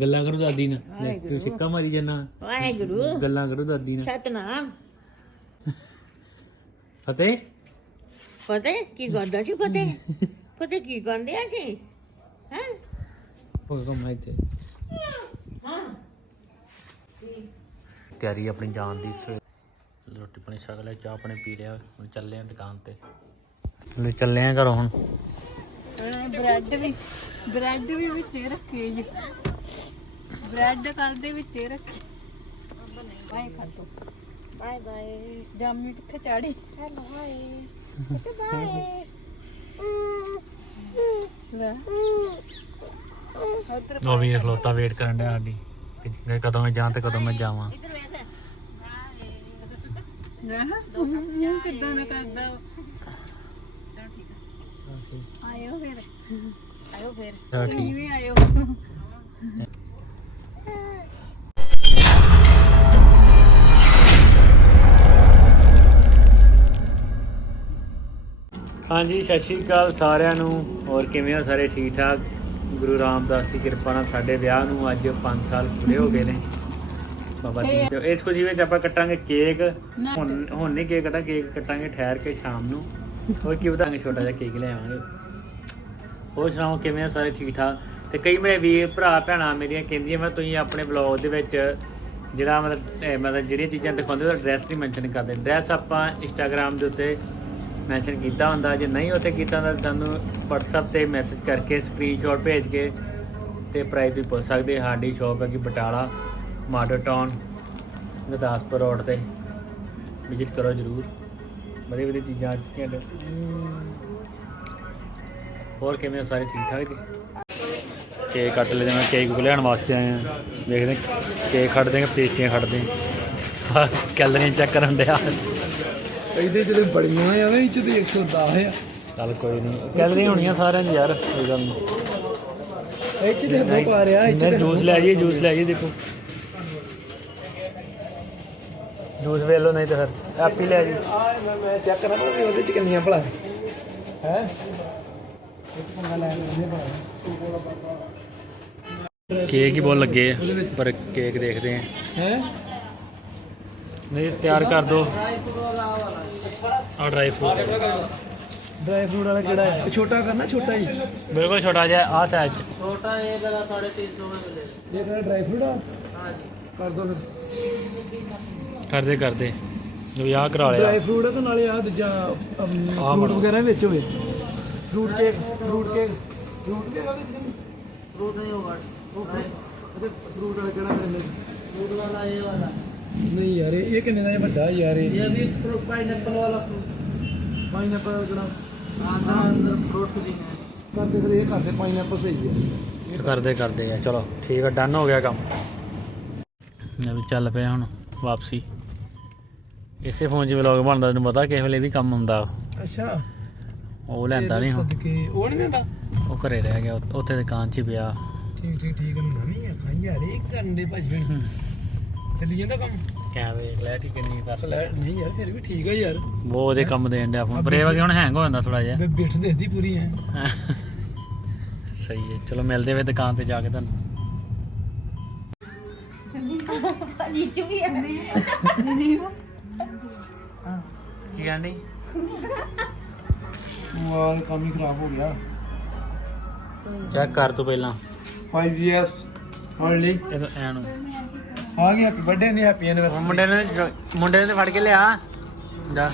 ਗੱਲਾਂ ਕਰੋ ਦਾਦੀ ਨਾਲ। ਲੈ, ਤੂੰ ਸਿੱਕਾ ਮਾਰੀ ਜਾਣਾ ਵਾਹਿਗੁਰੂ। ਗੱਲਾਂ ਕਰੋ ਦਾਦੀ ਨਾਲ। ਸਤਨਾਮ। ਫਤਿਹ? ਫਤਿਹ? ਕੀ ਗਾਉਂਦਾ ਸੀ ਫਤਿਹ? ਫਤਿਹ ਕੀ ਗਾਉਂਦੇ ਆ ਸੀ? ਹੈ? ਉਹ ਕੋ ਮੈਂ ਤੇ ਤਿਆਰੀ ਆਪਣੀ ਜਾਣ ਦੀ ਰੋਟੀ ਪਾਣੀ ਛਕ ਲਿਆ ਚਾਹ ਪਾਣੀ ਪੀ ਲਿਆ। ਹੁਣ ਚੱਲੇ ਆ ਦੁਕਾਨ ਤੇ। ਲੈ ਚੱਲੇ ਆ ਘਰੋਂ ਹੁਣ। ਬ੍ਰੈਡ ਵੀ ਬ੍ਰੈਡ ਵੀ ਵਿੱਚ ਹੀ ਰੱਖੀ ਜੀ ਬ੍ਰੈਡ ਕੱਲ ਦੇ ਵਿੱਚ ਹੀ ਰੱਖੀ। ਬਾਏ ਖਾਤੋ ਬਾਏ ਬਾਏ। ਜਾਮੀ ਕਿੱਥੇ ਚਾੜੀ? ਹੈਲੋ ਹਾਏ। ਬਾਏ। ਲੈ। ਉਹ ਵੀਰ ਖਲੋਤਾ ਵੇਟ ਕਰਨ ਡਿਆ ਸਾਡੀ। ਕਿ ਕਦੋਂ ਮੈਂ ਜਾਂ ਤੇ ਕਦੋਂ ਮੈਂ ਜਾਵਾਂ। ਨਾ ਕਿੱਦਾਂ ਨਾ ਕਰਦਾ ਉਹ। ਚਲੋ ਠੀਕ ਆ। ਆਇਓ ਫਿਰ। ਆਇਓ ਫਿਰ। ਚਲੋ ਠੀਕ। ਤੁਸੀਂ ਵੀ ਆਇਓ? ਹਾਂਜੀ ਸਤਿ ਸ਼੍ਰੀ ਅਕਾਲ ਸਾਰਿਆਂ ਨੂੰ। ਹੋਰ ਕਿਵੇਂ ਹੋ ਸਾਰੇ? ਠੀਕ ਠਾਕ? ਗੁਰੂ ਰਾਮਦਾਸ ਦੀ ਕਿਰਪਾ ਨਾਲ ਸਾਡੇ ਵਿਆਹ ਨੂੰ ਅੱਜ 5 ਸਾਲ ਪੂਰੇ ਹੋ ਗਏ ਨੇ। ਬਾਬਾ ਜੀ ਦੇ ਇਸ ਖੁਸ਼ੀ ਵਿੱਚ ਆਪਾਂ ਕੱਟਾਂਗੇ ਕੇਕ। ਹੁਣ ਹੁਣ ਨਹੀਂ ਕੇਕ ਕਟਾ ਕੇਕ ਕੱਟਾਂਗੇ ਠਹਿਰ ਕੇ ਸ਼ਾਮ ਨੂੰ। ਹੋਰ ਕੀ ਬਤਾਂਗੇ ਛੋਟਾ ਜਿਹਾ ਕੇਕ ਲੈ ਆਵਾਂਗੇ। ਹੋਰ ਸੁਣਾਓ ਕਿਵੇਂ ਹੋ ਸਾਰੇ? ਠੀਕ ਠਾਕ? ਤੇ ਕਈ ਮੇਰੇ ਵੀਰ ਭਰਾ ਭੈਣਾਂ ਮੇਰੀਆਂ ਕਹਿੰਦੀਆਂ ਮੈਂ ਤੁਸੀਂ ਆਪਣੇ ਵਲੌਗ ਦੇ ਵਿੱਚ ਜਿਹੜਾ ਮਤਲਬ ਮਤਲਬ ਜਿਹੜੀਆਂ ਚੀਜ਼ਾਂ ਦਿਖਾਉਂਦੇ ਉਹ ਐਡਰੈਸ ਨਹੀਂ ਮੈਂਸ਼ਨ ਕਰਦੇ। ਐਡਰੈਸ ਆਪਾਂ ਇੰਸਟਾਗ੍ਰam ਦੇ ਉੱਤੇ ਮੈਂਸ਼ਨ ਕੀਤਾ ਹੁੰਦਾ, ਜੇ ਨਹੀਂ ਉੱਥੇ ਕੀਤਾ ਹੁੰਦਾ ਤਾਂ ਤੁਹਾਨੂੰ WhatsApp ਤੇ ਮੈਸੇਜ ਕਰਕੇ ਸਕਰੀਨਸ਼ਾਟ ਭੇਜ ਕੇ ਤੇ ਪ੍ਰਾਈਸ ਵੀ ਪੁੱਛ ਸਕਦੇ ਸਾਡੀ ਸ਼ਾਪ ਹੈ ਕਿ Batala model town Gurdaspur road ਤੇ। ਵਿਜ਼ਿਟ ਕਰੋ ਜਰੂਰ। ਬੜੀ ਬੜੀ ਚੀਜ਼ਾਂ ਆ ਚੁੱਕੀਆਂ ਨੇ। ਹੋਰ ਕਿਵੇਂ ਹੋ ਸਾਰੇ ਠੀਕ ਠਾਕ ਜੀ? ਕੇਕ ਕੱਟ ਲੈਦੇ ਮੈਂ ਕੇਕ ਲੈਣ ਵਾਸਤੇ ਆਏ ਆ। ਦੇਖਦੇ ਕੇਕ ਖੜਦੇ ਆ ਪੇਸਟੀਆਂ ਖੜਦੇ ਆ ਕੈਲਰੀਆਂ ਚੈੱਕ ਕਰਨ ਡਿਆ। ਇਹਦੇ ਜਿਹੜੇ ਬੜੀਆਂ ਆ ਨਾ ਇਹ ਚ ਤੇ 110 ਆ। ਚੱਲ ਕੋਈ ਨਹੀਂ ਕੈਲਰੀਆਂ ਹੋਣੀਆਂ ਸਾਰਿਆਂ ਦੀ ਯਾਰ ਕੋਈ ਗੱਲ ਨਹੀਂ ਇਹ ਚ ਤੇ ਪਾ ਰਿਹਾ ਇਹ ਚ ਜੂਸ ਲੈ ਆਈਏ ਜੂਸ ਲੈ ਆਈਏ ਦੇਖੋ। ਜੂਸ ਵੇਖ ਲਓ ਨਹੀਂ ਤਾਂ ਫਿਰ ਐਪੀ ਲੈ ਜੀ ਆ ਮੈਂ ਮੈਂ ਚੈੱਕ ਕਰਾਂ ਵੀ ਉਹਦੇ ਚ ਕਿੰਨੀਆਂ ਭਲਾ ਹੈ? ਇੱਕ ਪੰਗਾ ਲੈ ਲੈਣੇ ਭਲਾ ਕੇਕ ਹੀ ਬਹੁਤ ਲੱਗੇ ਆ, ਪਰ ਕੇਕ ਦੇਖਦੇ ਆ। ਹੈ? ਨਹੀਂ ਤਿਆਰ ਕਰ ਦੋ। ਆ ਡਰਾਈ ਫਰੂਟ ਡਰਾਈ ਫਰੂਟ ਵਾਲਾ ਕਿਹੜਾ ਹੈ? ਇਹ ਛੋਟਾ ਕਰਨਾ ਛੋਟਾ ਹੀ? ਬਿਲਕੁਲ ਛੋਟਾ ਜਿਹਾ ਆ ਸਾਈਜ਼ ਚ। ਇਹ ਕਿਹੜਾ ਡਰਾਈ ਫਰੂਟ ਆ? ਕਰ ਦੋ ਫਿਰ। ਕਰਦੇ ਕਰਦੇ। ਜੋ ਯਾ ਕਰਾ ਲਿਆ। ਡਰਾਈ ਫਰੂਟ ਤੇ ਨਾਲੇ ਆ ਦੂਜਾ ਫਰੂਟ। ਵਗੈਰਾ ਵਿੱਚ ਹੋਵੇ। Fruit cake fruit cake fruit cake ਵਾਲੇ ਫਰੂਟ ਨਹੀਂ ਹੋਗਾ ਫਰੂਟ ਵਾਲਾ ਕਿਹੜਾ ਕਰਨੇ ਫਰੂਟ ਵਾਲਾ ਇਹ ਵਾਲਾ। ਨਹੀਂ ਯਾਰ ਇਹ ਕਿੰਨੇ ਦਾ ਇਹ ਵੱਡਾ ਯਾਰ ਇਹ? ਇਹ ਵੀ ਪਾਈਨਐਪਲ ਵਾਲਾ ਪਾਈਨਐਪਲ ਕਿਹੜਾ? ਆਂਦਾ ਅੰਦਰ ਫਰੂਟ ਵੀ ਹੈ ਕਰਦੇ ਫਿਰ ਇਹ ਕਰਦੇ ਪਾਈਨਐਪਲ ਸਹੀ ਹੈ ਕਰਦੇ ਕਰਦੇ ਆ। ਚਲੋ ਠੀਕ ਆ ਡਨ ਹੋ ਗਿਆ ਕੰਮ। ਮੈਂ ਵੀ ਚੱਲ ਪਿਆ ਹੁਣ ਵਾਪਸੀ। ਇਸੇ ਫੋਨ 'ਚ ਵਲੌਗ ਬਣਦਾ ਤੈਨੂੰ ਪਤਾ ਕਿਸੇ ਵੇਲੇ ਵੀ ਕੰਮ ਹੁੰਦਾ ਅੱਛਾ। ਉਹ ਲੈਂਦਾ ਨਹੀਂ ਹੁਣ। ਸਦਕੇ ਉਹ ਨਹੀਂ ਦਿੰਦਾ ਉਹ ਘਰੇ ਰਹਿ ਗਿਆ ਉੱਥੇ- ਦੁਕਾਨ 'ਚ ਹੀ ਪਿਆ। ਠੀਕ ਠੀਕ ਠੀਕ ਨਵੀਂ ਆ ਖਾਈ ਯਾਰ ਇਹ ਕਰਨ ਦੇ ਭਾਜੀ ਚੱਲੀ ਜਾਂਦਾ ਕੰਮ? ਕੈਮਰੇ ਕਲੈਰਿਟੀ ਕਿੰਨੀ ਕਰ ਲੈ ਨਹੀਂ ਯਾਰ ਫਿਰ ਵੀ ਠੀਕ ਆ ਯਾਰ। ਉਹ ਉਹਦੇ ਕੰਮ ਦੇਣ ਡਿਆ ਫੋਨ ਪਰ ਇਹ ਵਾ ਕਿ ਹੁਣ ਹੈਂਗ ਹੋ ਜਾਂਦਾ ਥੋੜਾ ਜਿਹਾ। ਮੈਂ ਬਿੱਠ ਦੇਖਦੀ ਪੂਰੀ ਹੈ ਸਹੀ ਹੈ ਚਲੋ ਮਿਲਦੇ ਵੇ ਦੁਕਾਨ ਤੇ ਜਾ ਕੇ ਤੁਹਾਨੂੰ। ਚੁਗੀ ਕੀ ਕਹਿੰਦੀ ਮੋਬਾਈਲ ਕੰਮ ਹੀ ਖਰਾਬ ਹੋ ਗਿਆ। ਚੈੱਕ ਕਰ ਤੂੰ ਪਹਿਲਾਂ। 5 years only ਇਹ ਤਾਂ ਐ ਨੂੰ। ਆ ਗਿਆ ਹੈਪੀ ਬਰਥਡੇ ਨਹੀਂ ਹੈਪੀ ਐਨੀਵਰਸਰੀ ਮੁੰਡੇ ਨੇ ਮੁੰਡੇ ਨੇ ਤੇ ਫੜ ਕੇ ਲਿਆ। ਜਾ।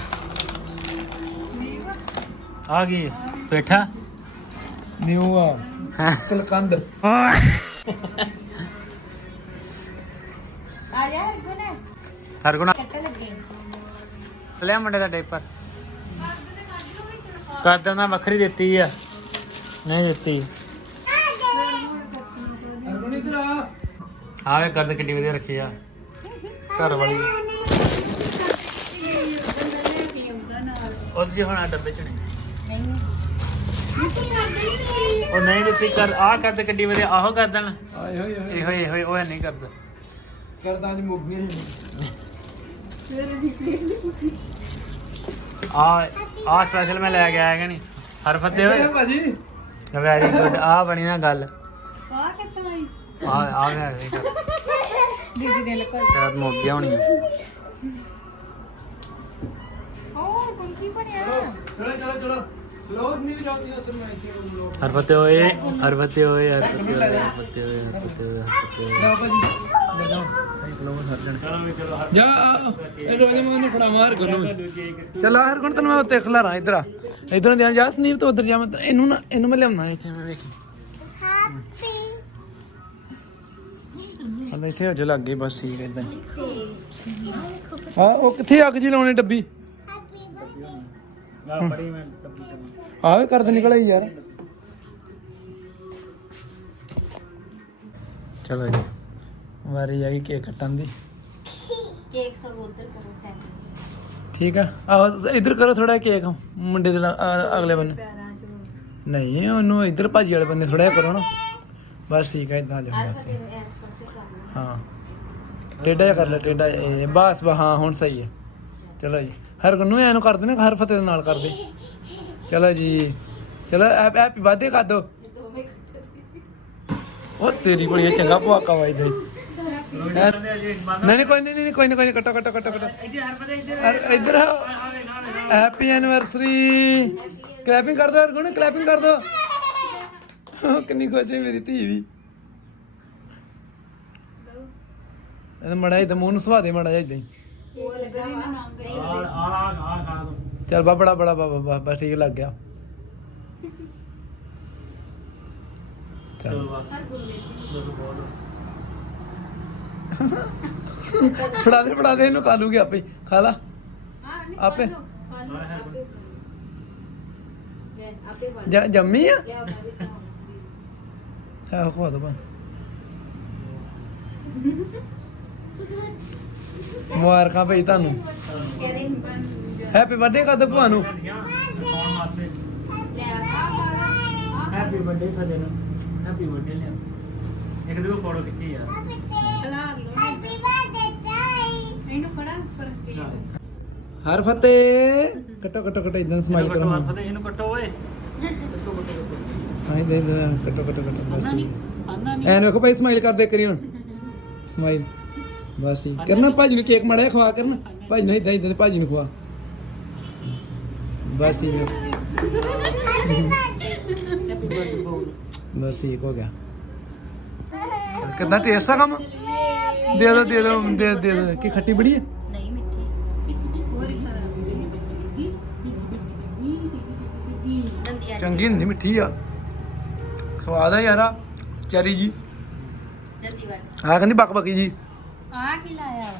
ਆ ਗਈ ਪੇਠਾ ਨਿਊ ਆ। ਕਲਕੰਦ। ਆ ਜਾ ਗੁਨੇ ਹਰ ਗੁਣਾ ਕੱਟ ਲੱਗੇ। ਲਿਆ ਮੁੰਡੇ ਦਾ ਡਾਈਪਰ ਕਰ ਦਿੰਦਾ ਵੱਖਰੀ ਦਿੱਤੀ ਆ। ਨਹੀਂ ਦਿੱਤੀ। ਆਵੇ ਕਰਦ ਕਿੱਡੀ ਵਧੀਆ ਰੱਖੀ ਆ। ਘਰ ਵਾਲੀ। ਉਹ ਜੀ ਹੁਣ ਆ ਡੱਬੇ ਚ ਨਹੀਂ। ਨਹੀਂ ਉਹ ਨਹੀਂ ਦਿੱਤੀ ਕਰ ਆ ਕਰਦ ਕਿੱਡੀ ਵਧੀਆ ਆਹੋ ਕਰ ਦੇਣ ਆਏ ਹੋਏ ਹੋਏ। ਇਹੋ ਇਹੋ ਉਹ ਨਹੀਂ ਕਰਦਾ ਕਰਦਾ ਅੱਜ ਮੁੱਕ ਗਈਆਂ ਆ ਆ ਸਪੈਸ਼ਲ ਮੈਂ ਲੈ ਕੇ ਆਇਆ ਕਿ ਨਹੀਂ? ਹਰ ਫਤੇ ਸੀ ਹੋਏ ਭਾਜੀ? ਵੈਰੀ ਗੁੱਡ ਆ ਬਣੀ ਨਾ ਗੱਲ। ਕਾ ਕੱਟ ਲਈ ਆ ਆ ਗਿਆ ਦੀਦੀ ਨੇ ਲਕਾ ਸ਼ਾਇਦ ਮੁੱਕ ਗਿਆ ਹੋਣੀ ਉਹ ਪੰਕੀ ਬਣਿਆ। ਚਲੋ ਚਲੋ ਚਲੋ ਲੋਕ ਨਹੀਂ ਵੀ ਲਾਉਂਦੀ ਨਾ ਮੈਂ ਇੱਥੇ ਰੂਮ ਲੋ ਹਰਫਤੇ ਹੋਏ ਹਰਫਤੇ ਹੋਏ ਹਰਫਤੇ ਹੋਏ ਹਰਫਤੇ ਹੋਏ ਹਰਫਤੇ ਹੋਏ ਹਰਫਤੇ ਹੋਏ। ਲਓ ਭਾਜੀ। ਲੈ ਜਾਓ ਚਲੋ ਸਰਜਣ ਚਲੋ ਚਲੋ ਜਾ ਆ, ਇਹ ਰੋਲੇ ਮੈਨੂੰ ਫੜਾ ਮਾਰ ਗਨੂੰ ਚੱਲ ਆ ਹਰ ਗੁਣ ਤੈਨੂੰ ਮੈਂ ਉੱਤੇ ਖਲਾਰਾਂ ਇਧਰ ਆ। ਇਧਰੋਂ ਧਿਆਨ ਜਾ ਸੰਦੀਪ ਤੋਂ ਉਧਰ ਜਾ ਮੈਂ ਤਾਂ ਇਹਨੂੰ ਨਾ ਇਹਨੂੰ ਮੈਂ ਲਿਆਉਣਾ ਇੱਥੇ ਮੈਂ ਵੇਖੀ। ਹਾਂ ਇੱਥੇ ਹੋ ਜਾ ਲੱਗ ਗਈ ਬਸ ਠੀਕ ਹੈ ਇਦਾਂ ਹਾਂ। ਉਹ ਕਿੱਥੇ ਅੱਗ ਜੀ ਲਾਉਣੀ ਡੱਬੀ? ਆ ਬੜੀ ਮੈਂ ਡੱਬੀ ਤੇ ਆਵੇ ਕਰ ਤੇ ਨਿਕਲ ਆਈ ਯਾਰ। ਚਲੋ ਜੀ ਵਾਰੀ ਆ ਗਈ ਕੇਕ ਕੱਟਣ ਦੀ। ਕੇਕ ਸਭ ਉਧਰ ਕਰੋ ਸੈਂਡਵਿਚ। ਠੀਕ ਆ? ਆਹ ਇਧਰ ਕਰੋ ਥੋੜਾ ਕੇਕ ਮੁੰਡੇ ਦੇ ਅਗਲੇ ਬੰਨੇ। ਨਹੀਂ ਉਹਨੂੰ ਇਧਰ ਭਾਜੀ ਵਾਲੇ ਬੰਨੇ ਥੋੜਾ ਕਰੋ ਨਾ। ਬਸ ਠੀਕ ਹੈ ਇਦਾਂ ਜਾ। ਬਸ ਐਸ ਪਾਸੇ ਕਰ ਲਓ ਹਾਂ। ਟੇਡਾ ਜਿਹਾ ਕਰ ਲੈ ਟੇਡਾ ਇਹ ਬਸ ਬਸ ਹਾਂ ਹੁਣ ਸਹੀ ਹੈ ਚਲੋ ਜੀ। ਹਰ ਨੂੰ ਇਹਨੂੰ ਕਰ ਦੇਣਾ ਹਰ ਫਤਿਹ ਨਾਲ ਕਰ ਦੇ ਚਲੋ ਜੀ। ਚਲੋ ਹੈਪੀ ਬਰਥਡੇ ਕਰ ਦੋ। ਉਹ ਤੇਰੀ ਬੜੀ ਚੰਗਾ ਪੁਆਕਾ ਵਾਈਦਾ ਨਹੀਂ ਨਹੀਂ ਕੋਈ ਨਹੀਂ ਨਹੀਂ ਕੋਈ ਨਹੀਂ ਕੋਈ ਨਹੀਂ ਕੱਟੋ ਕੱਟੋ ਕੱਟੋ ਕੱਟੋ। ਇੱਧਰ ਹੈਪੀ ਐਨੀਵਰਸਰੀ ਕਲੈਪਿੰਗ ਕਰ ਦੋ ਗੁਣ ਕਲੈਪਿੰਗ ਕਰ ਦੋ। ਉਹ ਕਿੰਨੀ ਖੁਸ਼ ਹੈ ਮੇਰੀ ਧੀ ਵੀ ਇਹ ਮੜਾ ਇਦਾਂ ਮੂੰਹ ਨੂੰ ਸੁਹਾ ਦੇ ਮੜਾ ਇਦਾਂ ਹੀ। ਆ ਆ ਆ ਖਾ ਦੋ ਚੱਲ ਬਾ ਬੜਾ ਬੜਾ ਬਾ ਬਾ ਬਸ ਠੀਕ ਲੱਗ ਗਿਆ। ਚਲੋ। ਬਸ ਬਸ ਬਹੁਤ ਫੜਾ ਦੇ ਫੜਾ ਦੇ ਇਹਨੂੰ ਖਾ ਲੂਗੇ ਆਪੇ ਹੀ। ਖਾ ਲਾ। ਆਪੇ। ਜੰਮੀ ਆ? ਆਹ ਖਵਾ ਦੋ ਬਣ ਮੁਬਾਰਕਾਂ ਭਈ ਤੁਹਾਨੂੰ ਹੈਪੀ ਬਰਥਡੇ ਕਰ ਦੋ ਭੂਆ ਨੂੰ ਹੈਪੀ ਬਰਥਡੇ ਫਦੇ ਨੂੰ ਹੈਪੀ ਬਰਥਡੇ ਲਿਆ ਇੱਕ ਦੋ ਫੋਟੋ ਖਿੱਚੀ ਯਾਰ ਹਰ ਫਤਿਹ ਕਟੋ ਕਟੋ ਕਟੋ ਇਦਾਂ ਸਮਾਈਲ ਕਰੋ ਹਾਂ ਫਤੇ ਇਹਨੂੰ ਕੱਟੋ ਓਏ ਕੱਟੋ ਕੱਟੋ ਹਾਂ ਇਦਾਂ ਇਦਾਂ ਕਟੋ ਕਟੋ ਕਟੋ ਬਸ ਆਨਾ ਨਹੀਂ ਨਹੀਂ ਐਨ ਵੇਖੋ ਭਾਈ ਸਮਾਈਲ ਕਰਦੇ ਕਰੀ ਹੁਣ। ਸਮਾਈਲ ਬਸ ਠੀਕ। ਕਰਨਾ ਭਾਜੀ ਨੂੰ ਕੇਕ ਮੜਿਆ ਖਵਾ ਕਰਨ। ਭਾਜੀ ਨੂੰ। ਇਦਾਂ ਇਦਾਂ ਭਾਜੀ ਨੂੰ ਖਵਾ। ਬਸ ਠੀਕ ਹੈ ਹੈਪੀ ਬਰਥਡੇ ਬੋਲ ਬਸ ਠੀਕ ਹੋ ਗਿਆ। ਕਿੰਨਾ ਟੇਸਟ ਆ ਕੰਮ? ਦੇ ਦੋ ਦੇ ਦੋ ਦੇ ਦੇ ਦੋ ਕੀ ਖੱਟੀ ਬੜੀ ਹੈ ਨਹੀਂ ਮਿੱਠੀ। ਹੋਰ ਹੀ ਖਰਾ ਨੰਦੀ ਚੰਗੀ ਹੁੰਦੀ ਮਿੱਠੀ ਆ। ਸਵਾਦ ਆ ਯਾਰਾ ਚੈਰੀ ਜੀ। ਜਲਦੀ ਵੜ ਆ ਕਹਿੰਦੀ ਬਕ ਬਕੀ ਜੀ। ਆ ਕੀ ਲਾਇਆ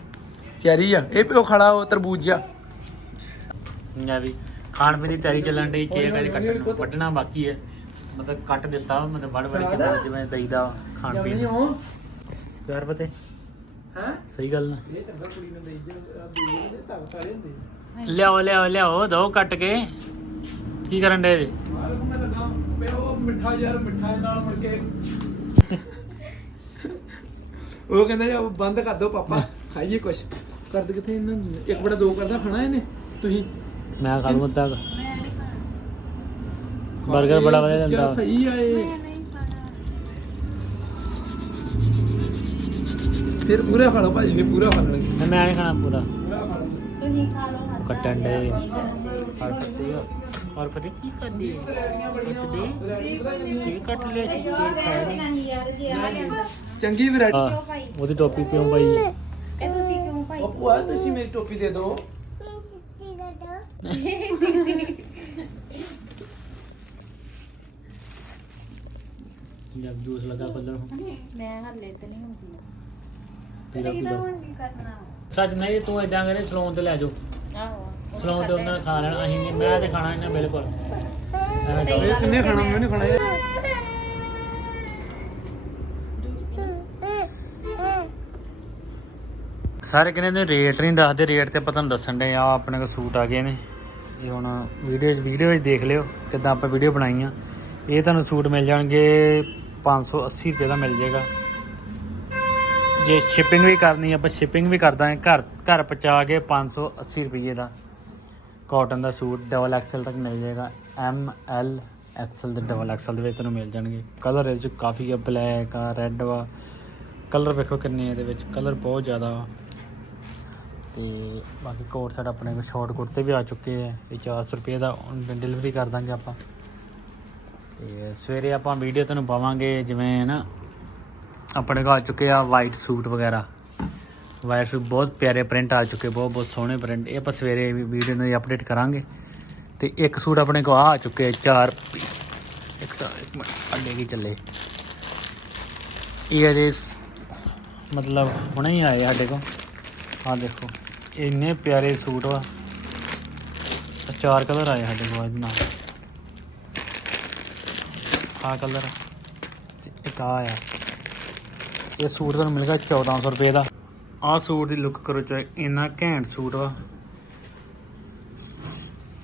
ਚੈਰੀ ਆ। ਇਹ ਪਿਓ ਖੜਾ ਉਹ ਤਰਬੂਜ ਆ। ਜਾ ਵੀ ਖਾਣ ਪੀਣ ਦੀ ਤਿਆਰੀ ਚੱਲਣ ਡਈ ਕੇਕ ਅਜੇ ਕੱਟਣ ਨੂੰ ਵੱਢਣਾ ਬਾਕੀ ਹੈ ਮਤਲਬ ਕੱਟ ਦਿੱਤਾ ਮਤਲਬ ਵੜ ਵੜ ਕੇ ਨਾਲ ਜਿਵੇਂ ਦਈਦਾ ਖਾਣ ਪੀਣ ਨੂੰ। ਪਿਆਰ ਪਤੇ। ਹੈ? ਸਹੀ ਗੱਲ ਨਾ ਇਹ ਚੰਗਾ ਕੁੜੀ ਨੂੰ ਦੇਈ ਜੇ ਦੇ ਦੇ ਤਾਂ ਸਾਰੇ ਹੁੰਦੇ ਲਿਆਓ ਲਿਆਓ ਲਿਆਓ ਦੋ ਕੱਟ ਕੇ। ਕੀ ਕਰਨ ਡੇ ਜੀ? ਮਾਰ ਮੈਂ ਲਗਾ ਪਿਓ ਮਿੱਠਾ ਯਾਰ ਮਿੱਠਾ ਨਾਲ ਮੁੜ ਕੇ। ਉਹ ਕਹਿੰਦਾ ਜੀ ਬੰਦ ਕਰ ਦਿਓ ਪਾਪਾ ਖਾਈਏ ਕੁਛ। ਕਰਦ ਕਿੱਥੇ ਇਹਨਾਂ ਨੂੰ? ਇੱਕ ਬੜਾ ਦੋ ਕਰਦਾ ਖਾਣਾ ਇਹਨੇ ਤੁਸੀਂ? ਮੈਂ ਖਾ ਲੂ ਅੱਧਾ ਕੁ। ਬਰਗਰ ਬੜਾ ਵਧੀਆ ਦਿੰਦਾ। ਕਿਆ ਸਹੀ ਆ ਇਹ। ਫਿਰ ਪੂਰਾ ਖਾ ਲਓ ਭਾਜੀ ਨੇ ਪੂਰਾ ਖਾ ਲੈਣਾ ਮੈਂ ਨਹੀਂ ਖਾਣਾ ਪੂਰਾ। ਪੂਰਾ ਖਾ ਲਓ ਤੁਸੀਂ ਖਾ ਲਓ ਹੱਥ। ਕੱਟਣ ਡੇ ਹਰ ਫਤੇ ਹਰ ਫਤੇ ਕੀ ਕਰਦੀ ਕੀ ਕੱਟ ਲਿਆ ਸੀ ਕੇਕ ਖਾਇਆ ਨਹੀਂ ਨਹੀਂ ਯਾਰ ਜੇ ਆ ਲਿਆ ਚੰਗੀ ਵੈਰਾਈਟੀ ਆ ਉਹਦੀ ਟੋਪੀ ਕਿਉਂ ਪਾਈ? ਇਹ ਤੁਸੀਂ ਕਿਉਂ ਭਾਈ ਉਹ ਭੂਆ ਤੁਸੀਂ ਮੇਰੀ ਟੋਪੀ ਦੇ ਦਿਓ। ਜਦ ਜੂਸ ਲਗਾ ਖੁੱਲਣ ਮੈਂ ਹੱਲੇ ਤੇ ਨਹੀਂ ਹੁੰਦੀ। ਪੀਲਾ ਪੀਲਾ। ਕੀ ਕਰਨਾ? ਸੱਚ ਨਹੀਂ ਤੂੰ ਇਦਾਂ ਕਰੇ ਸਲੂਨ ਤੇ ਲੈ ਜਾਓ। ਆਹੋ। ਸਲੂਨ ਤੇ ਉਹਨਾਂ ਨੇ ਖਾ ਲੈਣਾ ਅਸੀਂ ਨਹੀਂ ਮੈਂ ਤੇ ਖਾਣਾ ਇਹਨਾਂ ਬਿਲਕੁਲ। ਐਵੇਂ ਕਹੋ। ਇਹ ਕਿੰਨੇ ਖਾਣਾ ਮੈਂ ਨਹੀਂ ਖਾਣਾ ਸਾਰੇ ਕਿਨੇ ਦੇ ਰੇਟ ਨਹੀਂ ਦੱਸਦੇ ਰੇਟ ਤੇ ਆਪਾਂ ਤੁਹਾਨੂੰ ਦੱਸਣ ਦੇ ਆ ਆਪਣੇ ਕੋਲ ਸੂਟ ਆ ਗਏ ਨੇ। ਇਹ ਹੁਣ ਵੀਡੀਓ ਵੀਡੀਓ ਵਿੱਚ ਦੇਖ ਲਿਓ ਕਿੱਦਾਂ ਆਪਾਂ ਵੀਡੀਓ ਬਣਾਈਆਂ ਇਹ ਤੁਹਾਨੂੰ ਸੂਟ ਮਿਲ ਜਾਣਗੇ 580 ਰੁਪਏ ਦਾ ਮਿਲ ਜਾਏਗਾ। ਜੇ ਸ਼ਿਪਿੰਗ ਵੀ ਕਰਨੀ ਆਪਾਂ ਸ਼ਿਪਿੰਗ ਵੀ ਕਰ ਦਾਂਗੇ ਘਰ ਘਰ ਪਹੁੰਚਾ ਕੇ 580 ਰੁਪਏ ਦਾ। ਕਾਟਨ ਦਾ ਸੂਟ ਡਬਲ ਐਕਸਲ ਤੱਕ ਮਿਲ ਜਾਏਗਾ। ਐਮ ਐਲ ਐਕਸਲ ਦੇ ਡਬਲ ਐਕਸਲ ਦੇ ਵਿੱਚ ਤੁਹਾਨੂੰ ਮਿਲ ਜਾਣਗੇ। ਕਲਰ ਇਹਦੇ ਚ ਕਾਫੀ ਆ ਬਲੈਕ ਆ ਰੈੱਡ ਵਾ ਕਲਰ ਵੇਖੋ ਕਿੰਨੇ ਇਹਦੇ ਵਿੱਚ। ਕਲਰ ਬਹੁਤ ਜ਼ਿਆਦਾ ਵਾ ਤੇ ਬਾਕੀ ਕੋਟ ਸੈਟ ਆਪਣੇ ਕੋਲ ਸ਼ਾਰਟ ਕੁੜਤੇ ਵੀ ਆ ਚੁੱਕੇ ਆ। ਇਹ 400 ਰੁਪਏ ਦਾ ਡਿਲੀਵਰੀ ਕਰ ਦਾਂਗੇ ਆਪਾਂ। ਤੇ ਸਵੇਰੇ ਆਪਾਂ ਵੀਡੀਓ ਤੁਹਾਨੂੰ ਪਾਵਾਂਗੇ ਜਿਵੇਂ ਨਾ ਆਪਣੇ ਕੋਲ ਆ ਚੁੱਕੇ ਆ ਵਾਈਟ ਸੂਟ ਵਗੈਰਾ। ਵਾਈਟ ਸੂਟ ਬਹੁਤ ਪਿਆਰੇ ਪ੍ਰਿੰਟ ਆ ਚੁੱਕੇ, ਬਹੁਤ ਬਹੁਤ ਸੋਹਣੇ ਪ੍ਰਿੰਟ ਇਹ ਆਪਾਂ ਸਵੇਰੇ ਵੀਡੀਓ ਨੂੰ ਅਪਡੇਟ ਕਰਾਂਗੇ। ਤੇ ਇੱਕ ਸੂਟ ਆਪਣੇ ਕੋਲ ਆ ਚੁੱਕੇ ਚਾਰ ਪੀਸ ਇੱਕ ਤਾਂ ਇੱਕ ਮਿੰਟ ਅੱਡੇ ਕੀ ਚੱਲੇ। ਇਹ ਅਜੇ ਮਤਲਬ ਹੁਣੇ ਹੀ ਆਏ ਸਾਡੇ ਕੋਲ। ਆ ਦੇਖੋ, ਇੰਨੇ ਪਿਆਰੇ ਸੂਟ ਵਾ। ਚਾਰ ਕਲਰ ਆਏ ਸਾਡੇ ਕੋਲ ਇਹਦੇ ਨਾਲ। ਆ। ਕਲਰ ਤੇ ਇੱਕ ਆ ਆ। ਇਹ ਸੂਟ ਤੁਹਾਨੂੰ ਮਿਲੇਗਾ 1400 ਰੁਪਏ ਦਾ। ਆਹ ਸੂਟ ਦੀ ਲੁੱਕ ਕਰੋ ਚਾਹੇ ਇੰਨਾ ਘੈਂਟ ਸੂਟ ਵਾ।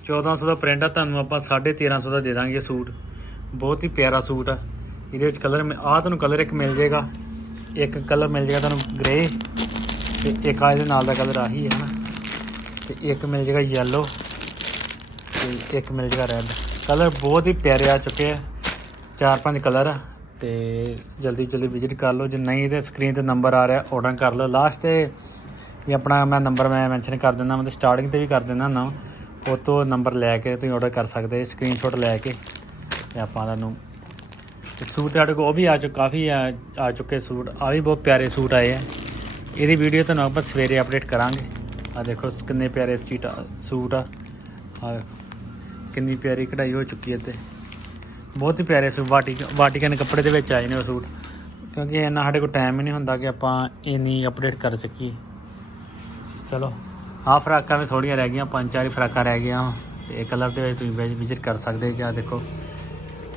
1400 ਦਾ ਪ੍ਰਿੰਟ ਆ, ਤੁਹਾਨੂੰ ਆਪਾਂ 1350 ਦਾ ਦੇ ਦਾਂਗੇ ਸੂਟ। ਬਹੁਤ ਹੀ ਪਿਆਰਾ ਸੂਟ ਆ। ਇਹਦੇ ਵਿੱਚ ਕਲਰ ਆਹ ਤੁਹਾਨੂੰ ਕਲਰ ਇੱਕ ਮਿਲ ਜਾਏਗਾ। ਇੱਕ ਕਲਰ ਮਿਲ ਜਾਏਗਾ ਤੁਹਾਨੂੰ ਗ੍ਰੇ ਤੇ ਇੱਕ ਆ ਇਹਦੇ ਨਾਲ ਦਾ ਕਲਰ ਆਹੀ ਹੈ ਨਾ ਤੇ ਇੱਕ ਮਿਲ ਜਾਏਗਾ ਯੈਲੋ ਤੇ ਇੱਕ ਮਿਲ ਜਾਏਗਾ ਰੈੱਡ ਕਲਰ ਬਹੁਤ ਹੀ ਪਿਆਰੇ ਆ ਚੁੱਕੇ ਆ। ਚਾਰ ਪੰਜ ਕਲਰ ਆ। ਤੇ ਜਲਦੀ ਜਲਦੀ ਵਿਜ਼ਿਟ ਕਰ ਲਓ। ਜੇ ਨਹੀਂ ਤੇ ਸਕਰੀਨ ਤੇ ਨੰਬਰ ਆ ਰਿਹਾ ਆਰਡਰ ਕਰ ਲਓ। ਲਾਸਟ ਤੇ ਵੀ ਆਪਣਾ ਮੈਂ ਨੰਬਰ ਮੈਂ ਮੈਂਸ਼ਨ ਕਰ ਦਿੰਦਾ ਮੈਂ ਸਟਾਰਟਿੰਗ ਤੇ ਵੀ ਕਰ ਦਿੰਦਾ ਨਾ ਉਹ ਤੋਂ ਨੰਬਰ ਲੈ ਕੇ ਤੁਸੀਂ ਆਰਡਰ ਕਰ ਸਕਦੇ ਸਕਰੀਨਸ਼ਾਟ ਲੈ ਕੇ ਤੇ ਆਪਾਂ ਤੁਹਾਨੂੰ ਤੇ ਸੂਟ ਸਾਡੇ ਕੋਲ ਉਹ ਵੀ ਆ ਚੁੱਕ ਕਾਫੀ ਆ ਆ ਚੁੱਕੇ ਸੂਟ। ਆ ਵੀ ਬਹੁਤ ਪਿਆਰੇ ਸੂਟ ਆਏ ਆ। ਇਹਦੀ ਵੀਡੀਓ ਤੁਹਾਨੂੰ ਆਪਾਂ ਸਵੇਰੇ ਅਪਡੇਟ ਕਰਾਂਗੇ। ਆ ਦੇਖੋ ਕਿੰਨੇ ਪਿਆਰੇ ਸੂਟ ਆ। ਆ ਕਿੰਨੀ ਪਿਆਰੀ ਕਢਾਈ ਹੋ ਚੁੱਕੀ ਹੈ ਤੇ ਬਹੁਤ ਹੀ ਪਿਆਰੇ ਸੂਟ ਵਾਟੀ ਵਾਟੀਕਨ ਕੱਪੜੇ ਦੇ ਵਿੱਚ ਆਏ ਨੇ ਉਹ ਸੂਟ। ਕਿਉਂਕਿ ਇੰਨਾ ਸਾਡੇ ਕੋਲ ਟਾਈਮ ਹੀ ਨਹੀਂ ਹੁੰਦਾ ਕਿ ਆਪਾਂ ਇੰਨੀ ਅਪਡੇਟ ਕਰ ਸਕੀਏ। ਚਲੋ ਆਹ ਫਰਾਕਾਂ ਵੀ ਥੋੜੀਆਂ ਰਹਿ ਗਈਆਂ ਪੰਜ ਚਾਰ ਹੀ ਫਰਾਕਾਂ ਰਹਿ ਗਈਆਂ ਵਾਂ। ਤੇ ਇਹ ਕਲਰ ਦੇ ਵਿੱਚ ਤੁਸੀਂ ਵਿਜ਼ਿਟ ਕਰ ਸਕਦੇ ਜੀ ਆਹ ਦੇਖੋ।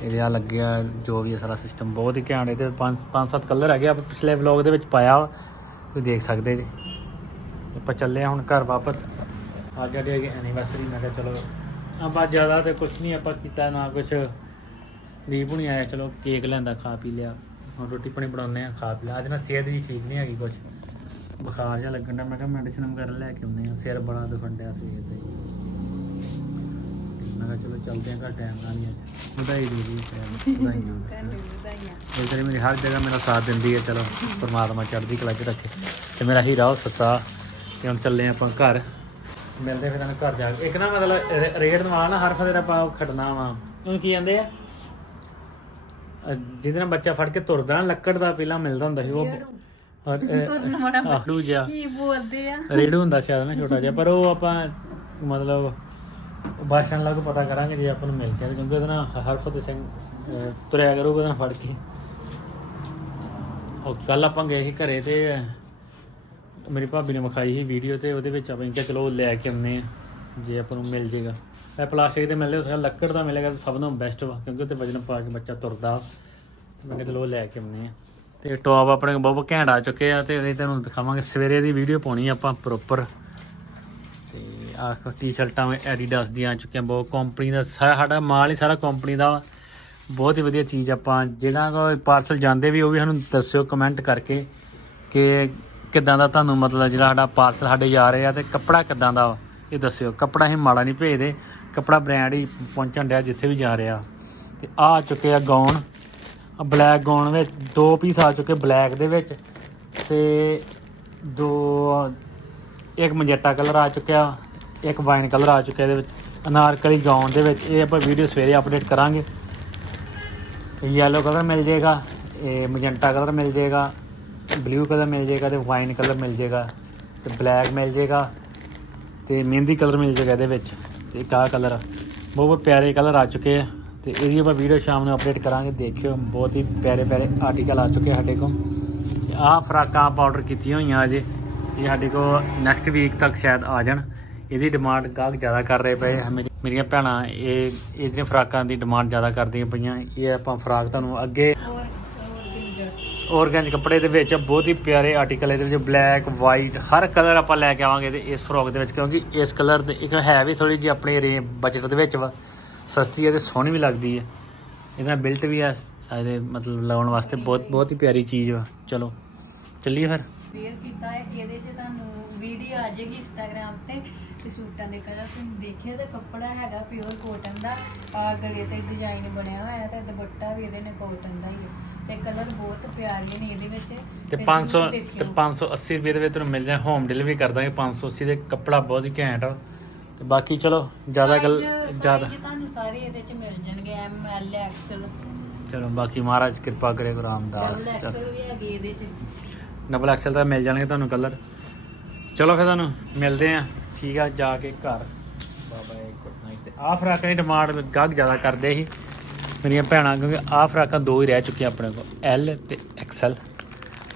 ਇਹਦੇ ਆ ਲੱਗਿਆ ਜੋ ਵੀ ਹੈ ਸਾਰਾ ਸਿਸਟਮ ਬਹੁਤ ਹੀ ਘੈਂਟ। ਇਹਦੇ ਪੰਜ ਪੰਜ ਸੱਤ ਕਲਰ ਹੈਗੇ ਆਪਾਂ ਪਿਛਲੇ ਵਲੌਗ ਦੇ ਵਿੱਚ ਪਾਇਆ ਵਾ, ਤੁਸੀਂ ਦੇਖ ਸਕਦੇ ਜੀ। ਆਪਾਂ ਚੱਲੇ ਹਾਂ ਹੁਣ ਘਰ ਵਾਪਸ। ਅੱਜ ਸਾਡੀ ਹੈਗੀ ਐਨੀਵਰਸਰੀ ਮੈਂ ਕਿਹਾ ਚਲੋ ਆਪਾਂ ਜ਼ਿਆਦਾ ਤੇ ਕੁਝ ਨਹੀਂ ਆਪਾਂ ਕੀਤਾ ਨਾ ਕੁਝ ਦੀਪ ਹੁਣੀ ਆਇਆ, ਚਲੋ ਕੇਕ ਲੈਂਦਾ ਖਾ ਪੀ ਲਿਆ। ਹੁਣ ਰੋਟੀ ਪਾਣੀ ਬਣਾਉਂਦੇ ਆ ਖਾ ਪੀ ਲਿਆ। ਅੱਜ ਨਾ ਸਿਹਤ ਵੀ ਠੀਕ ਨਹੀਂ ਹੈਗੀ ਕੁਝ ਬੁਖਾਰ ਜਿਹਾ ਲੱਗਣ ਦਾ ਮੈਂ ਕਿਹਾ ਮੈਡੀਸਿਨ ਵਗੈਰਾ ਲੈ ਕੇ ਆਉਂਦੇ ਆ ਸਿਰ ਬੜਾ ਦੁਖਣ ਡਿਆ ਸਵੇਰ ਦੇ। ਮੈਂ ਕਿਹਾ ਚਲੋ ਚੱਲਦੇ ਆ ਘਰ ਟਾਈਮ ਨਾਲ ਹੀ ਅੱਜ ਵਧਾਈ ਦੇ ਦੀ ਵਧਾਈਆਂ। ਇਹ ਕਰੀ ਮੇਰੀ ਹਰ ਜਗ੍ਹਾ ਮੇਰਾ ਸਾਥ ਦਿੰਦੀ ਹੈ, ਚਲੋ ਪਰਮਾਤਮਾ ਚੜ੍ਹਦੀ ਕਲਾ 'ਚ ਰੱਖੇ। ਤੇ ਮੇਰਾ ਹੀਰਾ, ਉਹ ਸੱਚਾ। ਤੇ ਹੁਣ ਚੱਲੇ ਆਪਾਂ ਘਰ। ਮਿਲਦੇ ਫਿਰ ਤੁਹਾਨੂੰ ਘਰ ਜਾ ਕੇ। ਇੱਕ ਨਾ ਮਤਲਬ ਰੇਟ ਰੇਡ ਨਾ ਹਰ ਫਦੇ ਆਪਾਂ ਉਹ ਖੜਨਾ ਵਾ। ਉਹਨੂੰ ਕੀ ਕਹਿੰਦੇ ਆ? ਅਹ ਜਿਹਦੇ ਨਾਲ ਬੱਚਾ ਫੜ ਕੇ ਤੁਰਦਾ ਨਾ ਲੱਕੜ ਦਾ ਪਹਿਲਾਂ ਮਿਲਦਾ ਹੁੰਦਾ ਸੀ ਉਹ ਆਹੜੂ ਜਿਹਾ। ਕੀ ਬੋਲਦੇ ਆ? ਰੇੜੂ ਹੁੰਦਾ ਸ਼ਾਇਦ ਨਾ ਛੋਟਾ ਜਿਹਾ ਪਰ ਉਹ ਆਪਾਂ ਮਤਲਬ ਭਾਸ਼ਣ ਲੱਗ ਪਤਾ ਕਰਾਂਗੇ ਜੇ ਆਪਾਂ ਨੂੰ ਮਿਲ ਗਿਆ ਕਿਉਂਕਿ ਉਹਦੇ ਨਾਲ ਹਰਫਤ ਸਿੰਘ ਅਹ, ਤੁਰਿਆ ਕਰੂਗਾ ਉਹਦੇ ਨਾਲ ਫੜ ਕੇ। ਉਹ ਕੱਲ ਆਪਾਂ ਗਏ ਸੀ ਘਰੇ ਤੇ ਮੇਰੀ ਭਾਬੀ ਨੇ ਵਿਖਾਈ ਸੀ ਵੀਡੀਓ ਤੇ ਉਹਦੇ ਵਿੱਚ ਆਪਾਂ ਕਿਹਾ ਚਲੋ ਲੈ ਕੇ ਆਉਂਦੇ ਆ ਜੇ ਆਪਾਂ ਨੂੰ ਮਿਲ ਜੇਗਾ। ਇਹ ਪਲਾਸਟਿਕ ਦੇ ਮਿਲਦੇ ਉਸ ਲੱਕੜ ਦਾ ਮਿਲੇਗਾ ਸਭ ਤੋਂ ਬੈਸਟ ਵਾ, ਕਿਉਂਕਿ ਉੱਤੇ ਵਜਨ ਪਾ ਕੇ ਬੱਚਾ ਤੁਰਦਾ ਤੇ ਮੈਂ ਕਿਹਾ ਚਲੋ ਉਹ ਲੈ ਕੇ ਆਉਂਦੇ ਆ ਤੇ ਟੌਪ ਆਪਣੇ ਕੋਲ ਬਹੁਤ ਘੈਂਟ ਆ ਚੁੱਕੇ ਆ ਤੇ ਉਹਦੀ ਤੁਹਾਨੂੰ ਦਿਖਾਵਾਂਗੇ, ਸਵੇਰੇ ਦੀ ਵੀਡੀਓ ਪਾਉਣੀ ਆਪਾਂ ਪ੍ਰੋਪਰ ਤੇ ਆਹ ਟੀ-ਸ਼ਰਟਾਂ ਵੀ ਐਡੀਡਾਸ ਦੀਆਂ ਆ ਚੁੱਕੀਆਂ, ਬਹੁਤ ਕੰਪਨੀ ਦਾ ਸਾਰਾ, ਸਾਡਾ ਮਾਲ ਹੀ ਸਾਰਾ ਕੰਪਨੀ ਦਾ ਵਾ। ਬਹੁਤ ਹੀ ਵਧੀਆ ਚੀਜ਼ ਆਪਾਂ, ਜਿਹੜਾ ਕੋਈ ਪਾਰਸਲ ਜਾਂਦੇ ਵੀ, ਉਹ ਵੀ ਸਾਨੂੰ ਦੱਸਿਓ ਕਮੈਂਟ ਕਰਕੇ ਕਿ ਕਿੱਦਾਂ ਦਾ ਤੁਹਾਨੂੰ ਮਤਲਬ ਜਿਹੜਾ ਸਾਡਾ ਪਾਰਸਲ ਸਾਡੇ ਜਾ ਰਿਹਾ ਆ ਤੇ ਕੱਪੜਾ ਕਿੱਦਾਂ ਦਾ ਵਾ, ਇਹ ਦੱਸਿਓ। ਕੱਪੜਾ ਅਸੀਂ ਮਾੜਾ ਨਹੀਂ ਭੇਜਦੇ ਕੱਪੜਾ ਬ੍ਰਾਂਡ ਹੀ ਪਹੁੰਚਣ ਡਿਆ ਜਿੱਥੇ ਵੀ ਜਾ ਰਿਹਾ। ਤੇ ਆ ਆ ਚੁੱਕੇ ਆ ਗਾਉਣ ਆ ਬਲੈਕ ਗਾਉਣ ਵਿੱਚ, ਦੋ ਪੀਸ ਆ ਚੁੱਕੇ ਬਲੈਕ ਦੇ ਵਿੱਚ। ਤੇ ਦੋ, ਇੱਕ ਮਜੈਟਾ ਕਲਰ ਆ ਚੁੱਕਿਆ, ਇੱਕ ਵਾਈਨ ਕਲਰ ਆ ਚੁੱਕਿਆ ਇਹਦੇ ਵਿੱਚ। ਅਨਾਰਕਲੀ ਗਾਉਣ ਦੇ ਵਿੱਚ, ਇਹ ਆਪਾਂ ਵੀਡੀਓ ਸਵੇਰੇ ਅਪਡੇਟ ਕਰਾਂਗੇ। ਯੈਲੋ ਕਲਰ ਮਿਲ ਜਾਏਗਾ, ਇਹ ਮਜੈਂਟਾ ਕਲਰ ਮਿਲ ਜਾਏਗਾ ਬਲੂ ਕਲਰ ਮਿਲ ਜਾਏਗਾ ਤੇ ਵਾਈਨ ਕਲਰ ਮਿਲ ਜਾਏਗਾ। ਤੇ ਬਲੈਕ ਮਿਲ ਜਾਏਗਾ, ਤੇ ਮਹਿੰਦੀ ਕਲਰ ਮਿਲ ਜਾਏਗਾ ਇਹਦੇ ਵਿੱਚ। ਤੇ ਇੱਕ ਕਲਰ ਬਹੁਤ ਬਹੁਤ ਪਿਆਰੇ ਕਲਰ ਆ ਚੁੱਕੇ ਆ। ਤੇ ਇਹਦੀ ਆਪਾਂ ਵੀਡੀਓ ਸ਼ਾਮ ਨੂੰ ਅਪਡੇਟ ਕਰਾਂਗੇ, ਦੇਖਿਓ। ਬਹੁਤ ਹੀ ਪਿਆਰੇ ਪਿਆਰੇ ਆਰਟੀਕਲ ਆ ਚੁੱਕੇ ਸਾਡੇ ਕੋਲ। ਆਹ ਫਰਾਕਾਂ ਆਪਾਂ ਆਰਡਰ ਕੀਤੀਆਂ ਹੋਈਆਂ ਅਜੇ। ਇਹ ਸਾਡੇ ਕੋਲ ਨੈਕਸਟ ਵੀਕ ਤੱਕ ਸ਼ਾਇਦ ਆ ਜਾਣ। ਇਹਦੀ ਡਿਮਾਂਡ ਗਾਹਕ ਜ਼ਿਆਦਾ ਕਰ ਰਹੇ ਪਏ ਆ। ਮੇਰੀਆਂ ਭੈਣਾਂ, ਇਹ, ਇਹਦੀਆਂ ਫਰਾਕਾਂ ਦੀ ਡਿਮਾਂਡ ਜ਼ਿਆਦਾ ਕਰਦੀਆਂ ਪਈਆਂ। ਇਹ ਆਪਾਂ ਫਰਾਕ ਤੁਹਾਨੂੰ ਅੱਗੇ ਔਰਗੈਂਜ ਕੱਪੜੇ ਦੇ ਵਿੱਚ ਬਹੁਤ ਹੀ ਪਿਆਰੇ ਆਰਟੀਕਲ ਇਹਦੇ ਵਿੱਚ ਬਲੈਕ ਵਾਈਟ ਹਰ ਕਲਰ ਆਪਾਂ ਲੈ ਕੇ ਆਵਾਂਗੇ ਤੇ ਇਸ ਫਰੋਕ ਦੇ ਵਿੱਚ, ਕਿਉਂਕਿ ਇਸ ਕਲਰ ਦੇ ਇੱਕ ਹੈ ਵੀ ਥੋੜੀ ਜਿਹੀ ਆਪਣੀ ਰੇ ਬਜਟ ਦੇ ਵਿੱਚ ਵਾ, ਸਸਤੀ ਹੈ ਤੇ ਸੋਹਣੀ ਵੀ ਲੱਗਦੀ ਹੈ। ਇਹਦਾ ਬਿਲਟ ਵੀ ਆ, ਇਹਦੇ ਮਤਲਬ ਲਾਉਣ ਵਾਸਤੇ ਬਹੁਤ ਬਹੁਤ ਹੀ ਪਿਆਰੀ ਚੀਜ਼ ਵਾ। ਚਲੋ, ਚੱਲੀਏ ਫਿਰ। ਵੇਅਰ ਕੀਤਾ ਹੈ ਇਹਦੇ 'ਚ ਤੁਹਾਨੂੰ ਵੀਡੀਓ ਆ ਜਾਏਗੀ ਇੰਸਟਾਗ੍ਰam ਤੇ ਤੇ ਸੂਟਾਂ ਦੇ ਕਲਰ ਤੁਸੀਂ ਦੇਖਿਆ ਤਾਂ ਕੱਪੜਾ ਹੈਗਾ ਪਿਓਰ ਕੋਟਨ ਦਾ ਆ ਗਲੇ ਤੇ ਡਿਜ਼ਾਈਨ ਬਣਿਆ ਹੋਇਆ ਤੇ ਦੁਪੱਟਾ ਵੀ ਇਹਦੇ ਨੇ ਕੋਟਨ ਦਾ ਹੀ ਹੈ। ਤੇ ਕਲਰ ਬਹੁਤ ਪਿਆਰੇ ਨੇ ਇਹਦੇ ਵਿੱਚ। ਤੇ ਫਿਰ 500 ਤੁਸੀਂ ਤੇ ਦੇਖਿਓ। 580 ਰੁਪਏ ਦੇ ਵਿੱਚ ਤੁਹਾਨੂੰ ਮਿਲ ਜਾਏ ਹੋਮ ਡਿਲੀਵਰੀ ਕਰ ਦਾਂਗੇ। 580 ਦੇ ਕੱਪੜਾ ਬਹੁਤ ਹੀ ਘੈਂਟ ਆ। ਤੇ ਬਾਕੀ ਚਲੋ ਜ਼ਿਆਦਾ ਗੱਲ ਜ਼ਿਆਦਾ ਤੁਹਾਨੂੰ ਸਾਰੇ ਇਹਦੇ ਚ ਮਿਲ ਜਾਣਗੇ ਐਮ ਐਲ ਐਕਸਲ ਚਲੋ ਬਾਕੀ ਮਹਾਰਾਜ ਕਿਰਪਾ ਕਰੇ ਗੁਰੂ ਰਾਮਦਾਸ ਡਬਲ ਚਲੋ। ਐਕਸਲ ਵੀ ਹੈਗੇ ਇਹਦੇ ਚ। ਡਬਲ ਐਕਸਲ ਤਾਂ ਮਿਲ ਜਾਣਗੇ ਤੁਹਾਨੂੰ ਕਲਰ। ਚਲੋ ਫਿਰ ਤੁਹਾਨੂੰ ਮਿਲਦੇ ਆ ਠੀਕ ਆ ਜਾ ਕੇ ਘਰ। ਬਾਬਾ ਗੁੱਡ ਨਾਈਟ ਤੇ ਆਹ ਫਰਾਕਾਂ ਦੀ ਡਿਮਾਂਡ ਗਾਹਕ ਜ਼ਿਆਦਾ ਕਰਦੇ ਸੀ। ਮੇਰੀਆਂ ਭੈਣਾਂ, ਕਿਉਂਕਿ ਆਹ ਫਰਾਕਾਂ ਦੋ ਹੀ ਰਹਿ ਚੁੱਕੀਆਂ ਆਪਣੇ ਕੋਲ ਐਲ ਤੇ ਐਕਸਲ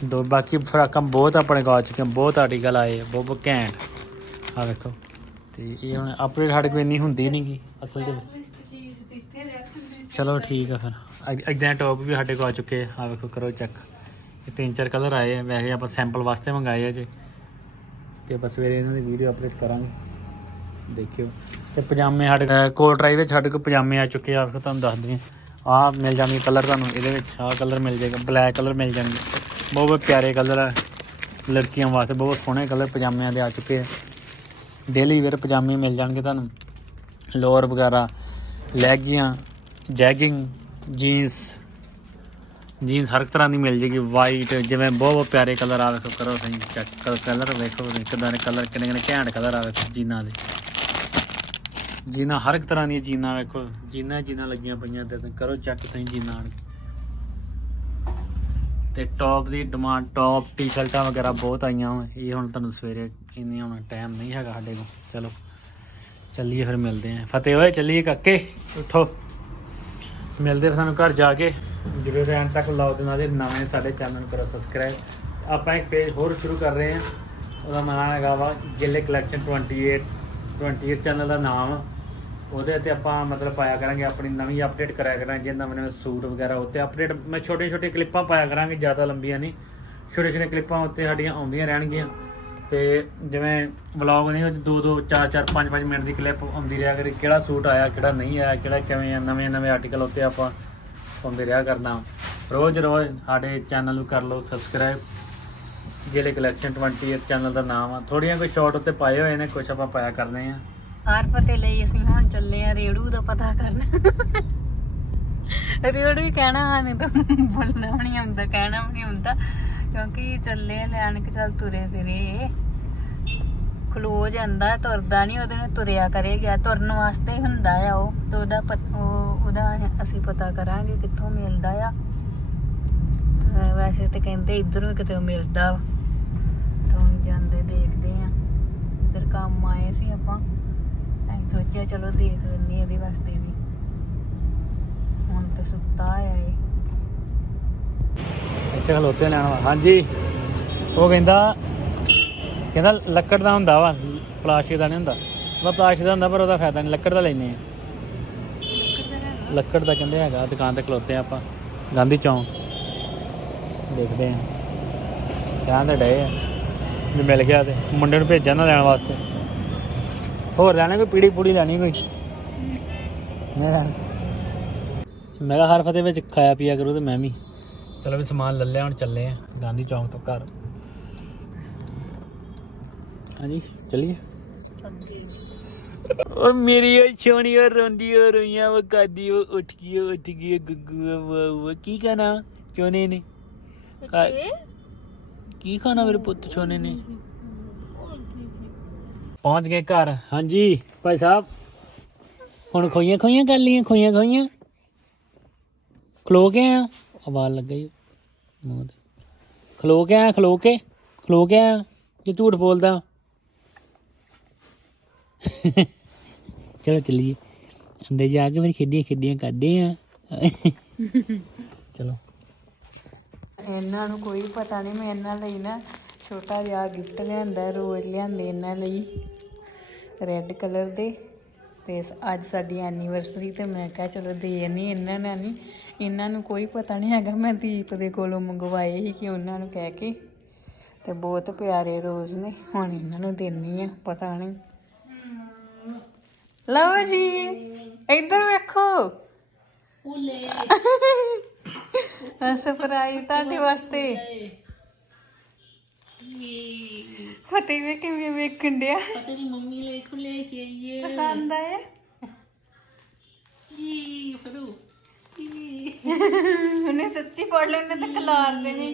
ਦੋ, ਬਾਕੀ ਫਰਾਕਾਂ ਬਹੁਤ ਆਪਣੇ ਕੋਲ ਆ ਚੁੱਕੀਆਂ, ਬਹੁਤ ਆਰਟੀਕਲ ਆਏ, ਬਹੁਤ ਘੈਂਟ। ਆ ਵੇਖੋ, ਤੇ ਇਹ ਹੁਣ ਅਪਡੇਟ ਸਾਡੇ ਕੋਲ ਇੰਨੀ ਹੁੰਦੀ ਨਹੀਂ ਗੀ, ਅਸਲ ਦੇ ਵਿੱਚ ਚਲੋ ਠੀਕ ਆ ਫਿਰ। ਇਦਾਂ ਟੌਪ ਵੀ ਸਾਡੇ ਕੋਲ ਆ ਚੁੱਕੇ ਆ ਆਹ ਵੇਖੋ, ਕਰੋ ਚੈੱਕ ਇਹ ਤਿੰਨ ਚਾਰ ਕਲਰ ਆਏ ਆ, ਵੈਸੇ ਆਪਾਂ ਸੈਂਪਲ ਵਾਸਤੇ ਮੰਗਾਏ ਆ ਜੇ। ਤੇ ਆਪਾਂ ਸਵੇਰੇ ਇਹਨਾਂ ਦੀ ਵੀਡੀਓ ਅਪਡੇਟ ਕਰਾਂਗੇ। ਦੇਖਿਓ। ਤੇ ਪਜਾਮੇ ਸਾਡੇ ਕੋਲ ਟਰਾਈ ਵਿੱਚ ਸਾਡੇ ਕੋਲ ਪਜਾਮੇ ਆ ਚੁੱਕੇ ਆ, ਫਿਰ ਤੁਹਾਨੂੰ ਦੱਸ ਦਈਏ। ਆਹ ਮਿਲ ਜਾਣਗੇ ਕਲਰ ਤੁਹਾਨੂੰ, ਇਹਦੇ ਵਿੱਚ ਆਹ ਕਲਰ ਮਿਲ ਜਾਏਗਾ ਬਲੈਕ ਕਲਰ ਮਿਲ ਜਾਣਗੇ। ਬਹੁਤ ਬਹੁਤ ਪਿਆਰੇ ਕਲਰ ਆ। ਲੜਕੀਆਂ ਵਾਸਤੇ ਬਹੁਤ ਸੋਹਣੇ ਕਲਰ ਪਜਾਮਿਆਂ ਦੇ ਆ ਚੁੱਕੇ ਆ। ਡੇਲੀ ਵੇਅਰ ਪਜਾਮੇ ਮਿਲ ਜਾਣਗੇ ਤੁਹਾਨੂੰ। ਲੋਅਰ ਵਗੈਰਾ, ਲੈਗੀਆਂ, ਜੈਗਿੰਗ, ਜੀਨਸ। ਜੀਨਸ ਹਰ ਇੱਕ ਤਰ੍ਹਾਂ ਦੀ ਮਿਲ ਜੇਗੀ ਵਾਈਟ ਜਿਵੇਂ ਬਹੁਤ ਬਹੁਤ ਪਿਆਰੇ ਕਲਰ ਆ। ਵੇਖੋ ਕਰੋ ਸਹੀ ਚੈੱਕ ਕਲਰ ਵੇਖੋ ਕਿਦਾਂ ਦੇ ਕਲਰ ਕਿੰਨੇ ਕਿੰਨੇ ਘੈਂਟ ਕਲਰ ਆ। ਵੇਖੋ ਜੀਨਾਂ ਦੇ। ਜੀਨਾਂ, ਹਰ ਇੱਕ ਤਰ੍ਹਾਂ ਦੀਆਂ ਜੀਨਾਂ ਵੇਖੋ, ਜੀਨਾਂ ਜੀਨਾਂ ਲੱਗੀਆਂ ਪਈਆਂ ਤੇ ਕਰੋ ਚੈੱਕ ਤੁਸੀਂ ਜੀਨਾਂ ਆਣ ਕੇ। ਤੇ ਟੌਪ ਦੀ ਡਿਮਾਂਡ ਟੌਪ ਟੀ-ਸ਼ਰਟਾਂ ਵਗੈਰਾ ਬਹੁਤ ਆਈਆਂ ਵਾ। ਇਹ ਹੁਣ ਤੁਹਾਨੂੰ ਸਵੇਰੇ ਇੰਨੀ ਹੁਣ ਟਾਈਮ ਨਹੀਂ ਹੈਗਾ ਸਾਡੇ ਕੋਲ। ਚਲੋ, ਚੱਲੀਏ ਫਿਰ ਮਿਲਦੇ ਆਂ ਫਤਿਹ ਓਏ, ਚੱਲੀਏ ਕੱਕੇ, ਉੱਠੋ। ਮਿਲਦੇ ਫਿਰ ਸਾਨੂੰ ਘਰ ਜਾ ਕੇ। ਜਿਵੇਂ ਰੈਂਟ ਤੱਕ ਲਾਓ ਦੇ ਨਾਲ ਨਵੇਂ ਸਾਡੇ ਚੈਨਲ ਨੂੰ ਕਰੋ ਸਬਸਕ੍ਰਾਈਬ ਆਪਾਂ ਇੱਕ ਪੇਜ ਹੋਰ ਸ਼ੁਰੂ ਕਰ ਰਹੇ ਹਾਂ। ਉਹਦਾ ਨਾਮ ਹੈਗਾ ਵਾ ਗਿੱਲੇ ਕਲੈਕਸ਼ਨ 28 28 ਚੈਨਲ ਦਾ ਨਾਮ। ਆ। ਉਹਦੇ ਤੇ ਆਪਾਂ ਮਤਲਬ ਪਾਇਆ ਕਰਾਂਗੇ, ਆਪਣੀ ਨਵੀਂ ਅਪਡੇਟ ਕਰਾਇਆ ਕਰਾਂਗੇ ਨਵੇਂ ਨਵੇਂ ਸੂਟ ਵਗੈਰਾ ਉੱਤੇ ਅਪਡੇਟ ਮੈਂ ਛੋਟੇ ਛੋਟੇ ਕਲਿੱਪਾਂ ਪਾਇਆ ਕਰਾਂਗੇ, ਜ਼ਿਆਦਾ ਲੰਬੀਆਂ ਨਹੀਂ। ਛੋਟੇ ਛੋਟੇ ਕਲਿੱਪਾਂ ਉੱਤੇ ਸਾਡੀਆਂ ਆਉਂਦੀਆਂ ਰਹਿਣਗੀਆਂ। ਤੇ ਜਿਵੇਂ ਵਲੌਗ ਨਹੀਂ ਵਿੱਚ 2 2 4 4 5 5 ਮਿੰਟ ਦੀ ਕਲਿੱਪ ਆਉਂਦੀ ਰਿਹਾ ਕਰੇ, ਕਿਹੜਾ ਸੂਟ ਆਇਆ, ਕਿਹੜਾ ਨਹੀਂ ਆਇਆ, ਕਿਹੜਾ ਕਿਵੇਂ ਆ, ਨਵੇਂ ਨਵੇਂ ਆਰਟੀਕਲ ਉੱਤੇ ਆਪਾਂ ਪਾਉਂਦੇ ਰਿਹਾ ਕਰਨਾ। ਰੋਜ਼ ਰੋਜ਼ ਸਾਡੇ ਚੈਨਲ ਨੂੰ ਕਰ ਲਓ ਸਬਸਕ੍ਰਾਈਬ ਜਿਹੜੇ ਕਲੈਕਸ਼ਨ 28 ਚੈਨਲ ਦਾ ਨਾਮ ਆ ਥੋੜੀਆਂ ਕੋਈ ਸ਼ਾਰਟ ਉੱਤੇ ਪਾਏ ਹੋਏ ਨੇ ਕੁਝ ਆਪਾਂ ਪਾਇਆ ਕਰਦੇ ਆ। ਹਰ ਫਤਿਹ ਲਈ ਅਸੀਂ ਹੁਣ ਚੱਲੇ ਆ ਰੇੜੂ ਦਾ ਪਤਾ ਕਰਨ। ਰੇੜੂ ਹੀ ਕਹਿਣਾ ਸਾਨੂੰ ਤਾਂ ਬੋਲਣਾ ਵੀ ਨਹੀਂ ਆਉਂਦਾ ਕਹਿਣਾ ਵੀ ਨਹੀਂ ਆਉਂਦਾ ਕਿਉਂਕਿ ਚੱਲੇ ਲੈਣ ਕੇ ਚੱਲ ਤੁਰੇ ਫਿਰੇ। ਖਲੋ ਜਾਂਦਾ, ਤੁਰਦਾ ਨਹੀਂ, ਉਹਦੇ ਨੂੰ ਤੁਰਿਆ ਕਰੇਗਾ। ਤੁਰਨ ਵਾਸਤੇ ਹੀ ਹੁੰਦਾ ਆ ਉਹ, ਤੇ ਉਹਦਾ ਪਤ- ਉਹਦਾ ਅਸੀਂ ਪਤਾ ਕਰਾਂਗੇ ਕਿੱਥੋਂ ਮਿਲਦਾ ਆ। ਵੈਸੇ ਤੇ ਕਹਿੰਦੇ ਇਧਰੋਂ ਕਿਤੇ ਮਿਲਦਾ ਵਾ। ਤਾਂ ਹੁਣ ਜਾਂਦੇ ਦੇਖਦੇ ਆ। ਇੱਧਰ ਕੰਮ ਆਏ ਸੀ ਆਪਾਂ। ਅਸੀਂ ਸੋਚਿਆ ਚਲੋ ਦੇਖ ਲੈਂਦੇ ਇਹਦੇ ਵਾਸਤੇ ਵੀ। ਹੁਣ ਤਾਂ ਸੁੱਤਾ ਆਇਆ ਏ। ਇੱਥੇ ਖਲੋਤੇ ਲੈਣ ਵਾ ਹਾਂਜੀ। ਉਹ ਕਹਿੰਦਾ ਕਹਿੰਦਾ ਲੱਕੜ ਦਾ ਹੁੰਦਾ ਵਾ ਪਲਾਸਟਿਕ ਦਾ ਨਹੀਂ ਹੁੰਦਾ। ਉਹ ਪਲਾਸਟਿਕ ਦਾ ਹੁੰਦਾ ਪਰ ਉਹਦਾ ਫਾਇਦਾ ਨਹੀਂ। ਲੱਕੜ ਦਾ ਲੈਨੇ ਆ ਲੱਕੜ ਦਾ ਕਹਿੰਦੇ ਹੈਗਾ ਦੁਕਾਨ ਤੇ ਖਲੋਤੇ ਆ ਆਪਾਂ। ਗਾਂਧੀ ਚੌਂਕ। ਦੇਖਦੇ ਆ ਕਹਿੰਦੇ ਡੇ ਆ ਵੀ ਮਿਲ ਗਿਆ ਤੇ। ਮੁੰਡੇ ਨੂੰ ਭੇਜਾਂ ਨਾ ਲੈਣ ਵਾਸਤੇ। ਹੋਰ ਲੈਣਾ ਕੋਈ ਪੀੜੀ ਪੂੜੀ ਲੈਣੀ ਕੋਈ? ਮੈਂ ਮੈਂ ਕਿਹਾ ਹਰ ਫਤਿਹ ਵਿੱਚ ਖਾਇਆ ਪੀਆ ਕਰੂ ਤੇ ਮੈਂ ਵੀ। ਚਲੋ ਵੀ ਸਮਾਨ ਲੈ ਲਿਆ ਹੁਣ ਚੱਲੇ ਆ ਗਾਂਧੀ ਚੌਂਕ ਤੋਂ ਘਰ। ਹਾਂਜੀ ਚੱਲੀਏ? ਔਰ ਮੇਰੀ ਉਹ ਛੋਣੀ ਉਹ ਰੋਂਦੀ ਉਹ ਰੋਈਆਂ ਉਹ ਕਾਦੀ ਉਹ ਉੱਠ ਗਈ ਉਹ ਉੱਠ ਗਈ ਉਹ ਗੁੱਗੂ ਉਹ ਉਹ ਕੀ ਖਾਣਾ ਚੋਨੇ ਨੇ? ਕਾ- ਕੀ ਖਾਣਾ ਮੇਰੇ ਪੁੱਤ ਛੋਨੇ ਨੇ? ਪਹੁੰਚ ਗਏ ਘਰ। ਹਾਂਜੀ ਭਾਈ ਸਾਹਿਬ। ਹੁਣ ਖੋਈਆਂ ਖੋਈਆਂ ਕਰ ਲੀਆਂ ਖੋਈਆਂ ਖੋਈਆਂ। ਖਲੋ ਕੇ ਆ ਆਵਾਜ਼ ਲੱਗ ਗਈ ਖਲੋ ਕੇ ਆ ਖਲੋ ਕੇ। ਖਲੋ ਕੇ ਆ ਜੇ ਝੂਠ ਬੋਲਦਾ। ਚਲੋ ਚੱਲੀਏ। ਅੰਦਰ ਜਾ ਕੇ ਮੇਰੀ ਖੇਡੀਆਂ ਖੇਡੀਆਂ ਕਰਦੇ ਆ। ਚਲੋ। ਇਹਨਾਂ ਨੂੰ ਕੋਈ ਪਤਾ ਨਹੀਂ ਮੈਂ ਇਹਨਾਂ ਲਈ ਨਾ ਛੋਟਾ ਜਿਹਾ ਗਿਫਟ ਲਿਆਂਦਾ ਰੋਜ਼ ਲਿਆਂਦੇ ਇਹਨਾਂ ਲਈ। ਰੈੱਡ ਕਲਰ ਦੇ। ਤੇ ਅੱਜ ਸਾਡੀ ਐਨੀਵਰਸਰੀ ਤੇ ਮੈਂ ਕਿਹਾ ਚਲੋ ਦੇ ਨਹੀਂ ਇਹਨਾਂ ਨੇ ਨਹੀਂ। ਇਹਨਾਂ ਨੂੰ ਕੋਈ ਪਤਾ ਨਹੀਂ ਹੈਗਾ ਮੈਂ ਦੀਪ ਦੇ ਕੋਲੋਂ ਮੰਗਵਾਏ ਸੀ ਕਿ ਉਹਨਾਂ ਨੂੰ ਕਹਿ ਕੇ। ਤੇ ਬਹੁਤ ਪਿਆਰੇ ਰੋਜ਼ ਨੇ ਹੁਣ ਇਹਨਾਂ ਨੂੰ ਦੇਣੀ ਆ ਪਤਾ ਨਹੀਂ। ਲਓ ਜੀ ਇੱਧਰ ਵੇਖੋ। ਸਰਪ੍ਰਾਈਜ਼ ਤੁਹਾਡੇ ਵਾਸਤੇ। ਫਤਿਹ ਵੀ ਕਿਵੇਂ ਵੇਖਣ ਡਿਆ? ਤੇਰੀ ਮੰਮੀ ਲਈ ਖੁੱਲੇ ਕੇ ਆਈਏ ਪਸੰਦ ਆਇਆ? ਜੀ ਫਰੂ ਉਹਨੇ ਸੱਚੀ ਪੜ ਲਿਆ ਉਹਨੇ ਤਾਂ ਖਲਾਰ ਦੇਣੇ।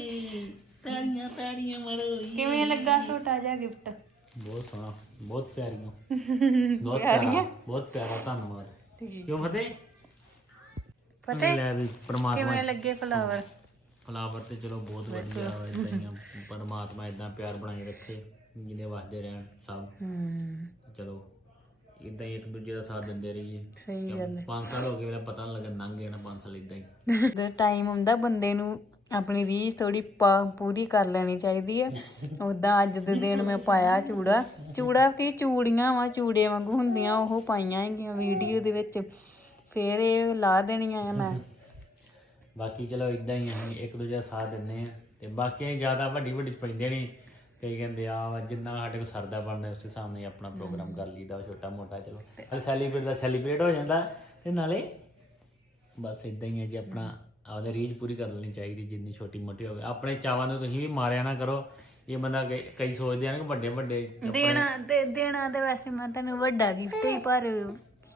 ਤਾੜੀਆਂ ਤਾੜੀਆਂ ਮਾਰੋ ਕਿਵੇਂ ਲੱਗਾ ਛੋਟਾ ਜਿਹਾ ਗਿਫਟ? ਬਹੁਤ ਸੋਹਣਾ ਬਹੁਤ ਪਿਆਰੀਆਂ। ਬਹੁਤ ਪਿਆਰਾ ਬਹੁਤ ਪਿਆਰਾ ਧੰਨਵਾਦ। ਕਿਉਂ ਫਤਿਹ? ਫਤਿਹ? ਲੈ ਵੀ ਪ੍ਰਮਾਤਮਾ ਕਿਵੇਂ ਲੱਗੇ ਫਲਾਵਰ ਫਲਾਵਰ ਤੇ ਚਲੋ ਬਹੁਤ ਵਧੀਆ ਇਦਾਂ ਹੀ ਆ, ਪਰਮਾਤਮਾ ਇਦਾਂ ਪਿਆਰ ਬਣਾਈ ਰੱਖੇ ਜਿਹਦੇ ਵਾਸਤੇ ਰਹਿਣ ਸਭ। ਚਲੋ ਇਦਾਂ ਹੀ ਇੱਕ ਦੂਜੇ ਦਾ ਸਾਥ ਦਿੰਦੇ ਰਹੀਏ। ਸਹੀ ਗੱਲ ਹੈ। 5 ਸਾਲ ਹੋ ਗਏ ਮੇਰਾ ਪਤਾ ਨਹੀਂ ਲੱਗਾ ਲੰਘ ਗਏ ਨਾ 5 ਸਾਲ ਇਦਾਂ ਹੀ। ਦਾ ਟਾਈਮ ਹੁੰਦਾ ਬੰਦੇ ਨੂੰ ਆਪਣੀ ਰੀਝ ਥੋੜੀ ਪੂਰੀ ਕਰ ਲੈਣੀ ਚਾਹੀਦੀ ਹੈ ਉਦਾਂ ਅੱਜ ਦੇ ਦਿਨ ਮੈਂ ਪਾਇਆ ਚੂੜਾ। ਚੂੜਾ ਕੀ ਚੂੜੀਆਂ ਵਾ ਚੂੜੇ ਵਾਂਗੂ ਹੁੰਦੀਆਂ ਉਹ ਪਾਈਆਂ ਹੈਗੀਆਂ ਵੀਡੀਓ ਦੇ ਵਿੱਚ। ਫੇਰ ਇਹ ਲਾ ਦੇਣੀਆਂ ਆ ਮੈਂ। ਬਾਕੀ ਚਲੋ ਇਦਾਂ ਹੀ ਅਸੀਂ ਇੱਕ ਦੂਜੇ ਦਾ ਸਾਥ ਦਿੰਦੇ ਆ। ਤੇ ਬਾਕੀ ਜ਼ਿਆਦਾ ਵੱਡੀ ਵੱਡੀ ਪੈਂਦੇ ਨਹੀਂ ਕਈ ਕਹਿੰਦੇ ਆ ਜਿੰਨਾ ਸਾਡੇ ਕੋਲ ਸਰਦਾ ਬਣਦਾ ਉਸ ਹਿਸਾਬ ਨਾਲ ਹੀ ਆਪਣਾ ਪ੍ਰੋਗਰਾਮ ਕਰ ਲਈਦਾ ਛੋਟਾ ਮੋਟਾ, ਚਲੋ। ਸੈਲੀਬ੍ਰੇਟ ਦਾ ਸੈਲੀਬ੍ਰੇਟ ਹੋ ਜਾਂਦਾ ਤੇ ਨਾਲੇ ਬਸ ਇਦਾਂ ਹੀ ਹੈ ਜੀ, ਆਪਣਾ ਆਪਦੀ ਰੀਝ ਪੂਰੀ ਕਰ ਲੈਣੀ ਚਾਹੀਦੀ, ਜਿੰਨੀ ਛੋਟੀ ਮੋਟੀ ਹੋਵੇ। ਆਪਣੇ ਚਾਵਾਂ ਨੂੰ ਤੁਸੀਂ ਵੀ ਮਾਰਿਆ ਨਾ ਕਰੋ। ਇਹ ਬੰਦਾ ਕਈ ਕਈ ਸੋਚਦੇ ਹਨ ਕਿ ਵੱਡੇ ਵੱਡੇ ਦੇਣਾ, ਦੇ, ਦੇਣਾ ਤੇ ਵੈਸੇ ਮੈਂ ਤੈਨੂੰ ਵੱਡਾ ਗਿਫਟ ਹੀ ਪਰ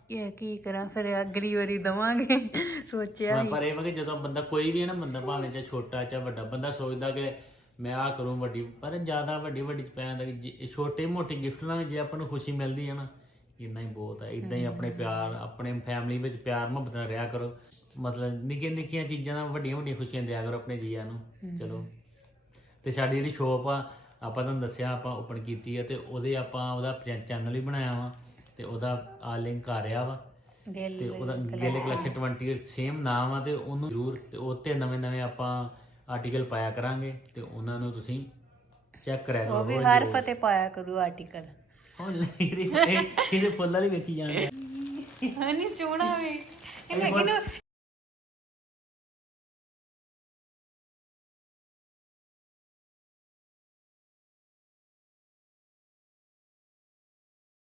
ਕੀ- ਕੀ ਕਰਾਂ ਫਿਰ ਅਗਲੀ ਵਾਰੀ ਦਵਾਂਗੇ। ਸੋਚਿਆ ਪਰ ਇਹ ਵਾ ਕਿ ਜਦੋਂ ਬੰਦਾ ਕੋਈ ਵੀ ਹੈ ਨਾ ਬੰਦਾ ਭਾਵੇਂ ਚਾਹੇ ਛੋਟਾ ਚਾਹੇ ਵੱਡਾ ਬੰਦਾ ਸੋਚਦਾ ਕਿ ਮੈਂ ਆ ਕਰੂੰ ਵੱਡੀ ਪਰ ਜ਼ਿਆਦਾ ਵੱਡੀ ਵੱਡੀ ਚ ਪੈ ਜਾਂਦਾ ਕਿ ਜੇ- ਛੋਟੇ ਮੋਟੇ ਗਿਫਟ ਨਾਲ ਵੀ ਜੇ ਆਪਾਂ ਨੂੰ ਖੁਸ਼ੀ ਮਿਲਦੀ ਹੈ ਨਾ ਇੰਨਾ ਹੀ ਬਹੁਤ ਹੈ ਇਦਾਂ ਹੀ ਆਪਣੇ ਪਿਆਰ ਆਪਣੇ ਫੈਮਿਲੀ ਵਿੱਚ ਪਿਆਰ ਮੁਹੱਬਤ ਨਾਲ ਰਿਹਾ ਕਰੋ। ਮਤਲਬ ਨਿੱਕੀਆਂ ਨਿੱਕੀਆਂ ਚੀਜ਼ਾਂ ਨਾਲ ਵੱਡੀਆਂ ਵੱਡੀਆਂ ਖੁਸ਼ੀਆਂ ਦਿਆ ਕਰੋ ਆਪਣੇ ਜੀਆਂ ਨੂੰ। ਚਲੋ। ਤੇ ਸਾਡੀ ਜਿਹੜੀ ਸ਼ੋਪ ਆ ਆਪਾਂ ਤੁਹਾਨੂੰ ਦੱਸਿਆ ਆਪਾਂ ਓਪਨ ਕੀਤੀ ਹੈ ਤੇ ਉਹਦੇ ਆਪਾਂ ਉਹਦਾ ਚੈਨਲ ਵੀ ਬਣਾਇਆ ਵਾ। ਤੇ ਉਹਦਾ ਆ ਲਿੰਕ ਆ ਰਿਹਾ ਵਾ। ਤੇ ਉਹਦਾ ਗੇਲੇ ਕਲੈਕਸ਼ਨ 28 ਸੇਮ ਨਾਮ ਆ ਤੇ ਉਹਨੂੰ ਜ਼ਰੂਰ ਤੇ ਉੱਤੇ ਨਵੇਂ ਨਵੇਂ ਆਪਾਂ ਆਰਟੀਕਲ ਪਾਇਆ ਕਰਾਂਗੇ ਤੇ ਉਹਨਾਂ ਨੂੰ ਤੁਸੀਂ ਚੈੱਕ ਕਰਿਆ ਕਰੋ ਉਹ ਵੀ ਹਰ ਫਤੇ ਪਾਇਆ ਕਰੂ ਆਰਟੀਕਲ ਹੁਣ ਨਹੀਂ ਕਿਸੇ ਫੁੱਲ ਵਾਲੀ ਵੇਖੀ ਜਾਂਦੇ ਨਹੀਂ ਸੋਹਣਾ ਵੀ। ਇਹਨੂੰ ਇਹਨੂੰ